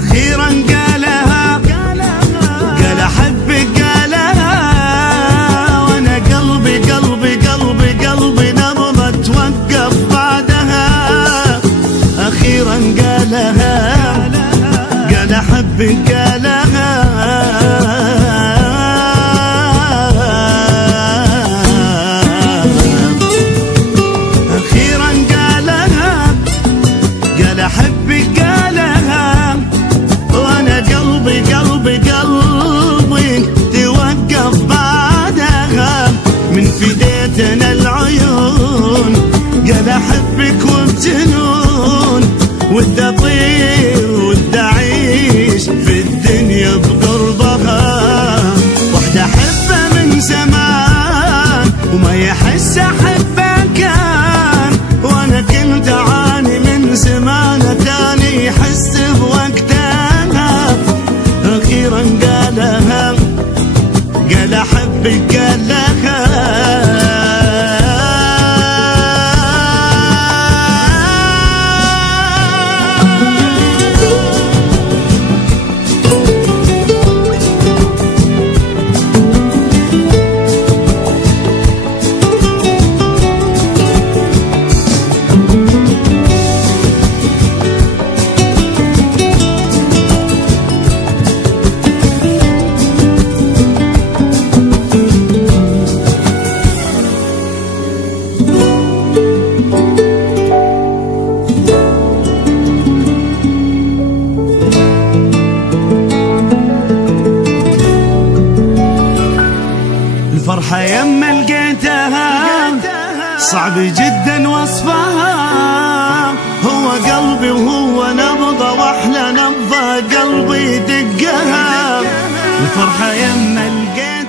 أخيرا قالها، قال أحبك قالها، وأنا قلبي قلبي قلبي قلبي نبضة توقف بعدها. أخيرا قالها، قال أحبك قالها، أخيرا قالها، قال أحبك قالها، وأنا قلبي قلبي قلبي توقف بعدها. من فديتنا العيون قال أحبك وبجنون، ودي أطير ودي أعيش في الدنيا بقربها. وحدة أحبها من زمان وما يحس أحبها كان، وأنا كنت أعاني من زمان تاني يحس بوقتها. أخيرا قالها، قال أحبك قالها، الفرحة يما لقيتها صعب جدا وصفها. هو قلبي وهو نبضة واحلى نبضة قلبي دقها. الفرحة يما لقيتها